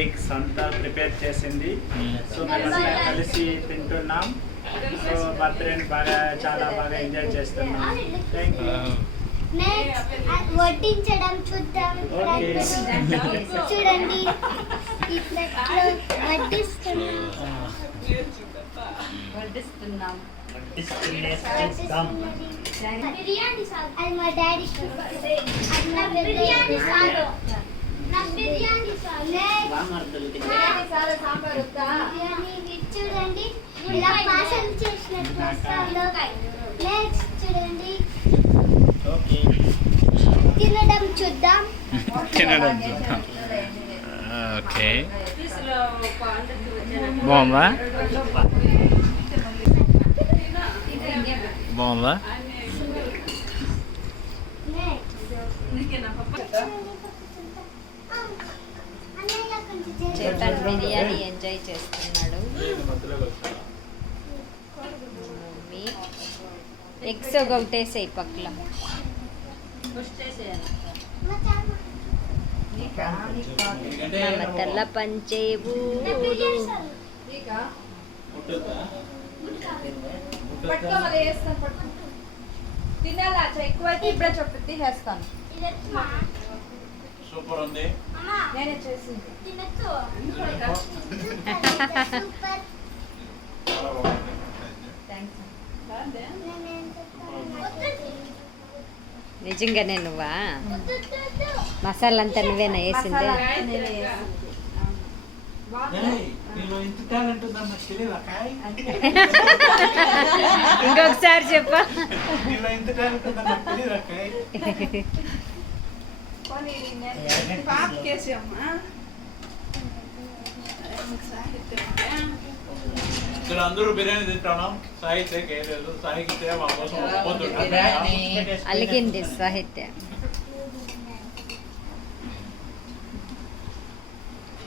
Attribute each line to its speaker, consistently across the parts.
Speaker 1: Eggs అంతా prepare చేసింది. So మేమంతా కలిసి తింటున్నాం. సో బర్త్డే బాగా చాలా బాగా ఎంజాయ్ చేస్తున్నాం. థ్యాంక్ యూ
Speaker 2: వడ్డించడం చూద్దాం. చూడండి. ఇట్లా ఇట్లా వడ్డిస్తున్నాం.
Speaker 3: వడ్డిస్తున్నాం.
Speaker 2: బిర్యానీ సార్ అది మా డాడీ బిర్యానీ బిర్యానీ సార్
Speaker 3: బిర్యానీ సారా సాంబార్ వద్దా
Speaker 2: బిర్యానీ ఇది చూడండి ఇలా పాసలు చేసినట్టు వస్తాలో నెక్స్ట్ చూడండి
Speaker 1: ఓకే
Speaker 2: తినడం చూద్దాం
Speaker 4: తినడం చూద్దాం. ఓకే
Speaker 3: పీసులో ఒక అందరికి వచ్చేలా.
Speaker 4: బాగుందా
Speaker 3: ఇది ఇంకేం?
Speaker 4: బాగుందా
Speaker 5: మటన్ బిర్యానీ ఎంజాయ్ చేస్తున్నాడు. ఎగ్స్ ఒకటేసాయి పక్కల. నమ్మ పంచేవు
Speaker 3: తినాలా ఎక్కువైతే ఇప్పుడే చెప్పి తీసేస్తాను
Speaker 1: సూపర్ ఉంది.
Speaker 3: నేనే చేసింది.
Speaker 5: నిజంగానే నువ్వా. మసాలా అంతా నువ్వేనా వేసిందే? ఇంకొకసారి చెప్పు.
Speaker 3: పాపకేసి అమ్మా
Speaker 6: ఇక్కడ అందరూ బిర్యానీ తింటున్నాం సాహిత్య లేదు సాహిత్య మా కోసం ఒప్పుకుంటుంటాం
Speaker 5: అలిగింది సాహిత్య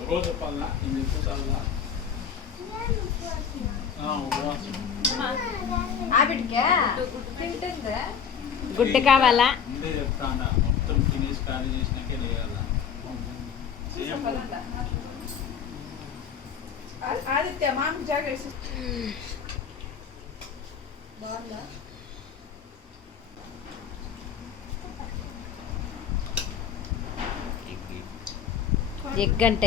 Speaker 6: రోజు చెప్పాలా ఇది
Speaker 3: తింటుందా
Speaker 5: గుడ్డు కావాలా
Speaker 6: చెప్తాను మొత్తం స్టార్ట్ చేసినాకే లేయాల?
Speaker 3: ఆదిత్య మాకు జాగ్రత్త బాగుందా? ఎగ్గంట